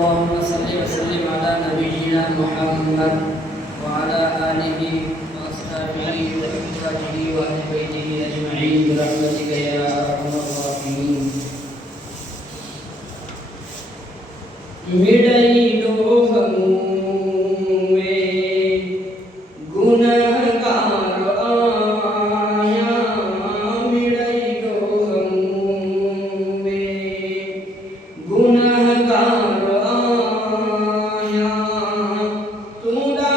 اللهم صل وسلم على نبينا محمد وعلى آله وأصحابه وأزواجه وأهل بيته أجمعين برحمتك يا أرحم الراحمين. मिड़ई डोहमुए गुनहगार आया, मिड़ई डोहमुए गुनहगार आया, तूड़ा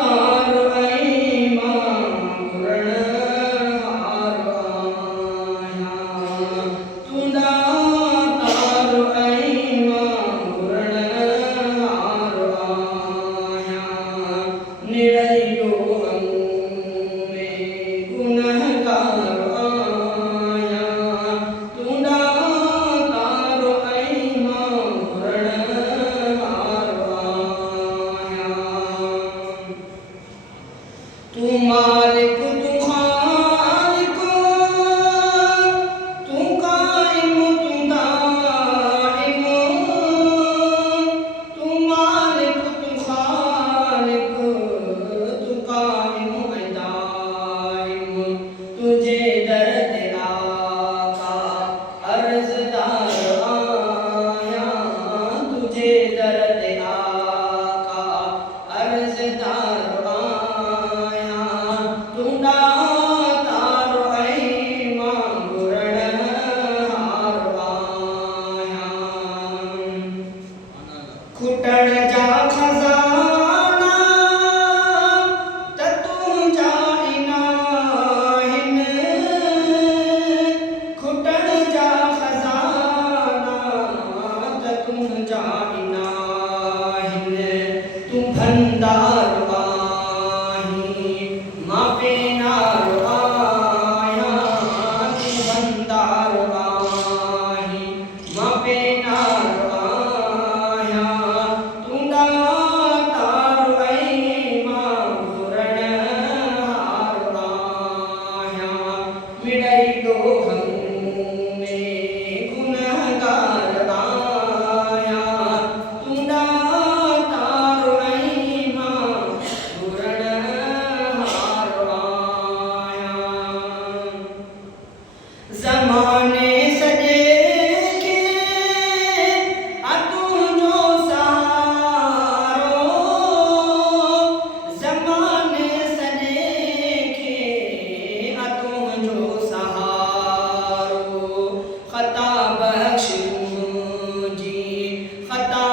तार ऐमा गुरणहार आया, तूड़ा तार ऐमा मिड़ई डोहमुए गुनहगार आया, तूड़ा तार ऐमा गुरणहार आया। तू मालिक तू खालिक तू काइम तू दाइम, तू मालिक तू खालिक तू काइम है दाइम, तुझे दर तेरा का अर्ज़दार आया, तुझे दर तेरा का अर्ज़दार आया, तूड़ा तार ऐमा गुरणहार आया। खुटण जा खजाना तू जाइना हिन, खुटण जा खजाना तू जाइना हिन, तू भंडार आही मापे नार आया, तू भंडार आही मापे नार आया, तूड़ा तार ऐमा गुरणहार आया। मिड़ई डोहमुए गुनहगार आया, तूड़ा तार ऐमा गुरणहार आया। ज़माने सजे के तुझो सहारो, ज़माने सजे के तुझो सहारो, खता बख्श मुझी खता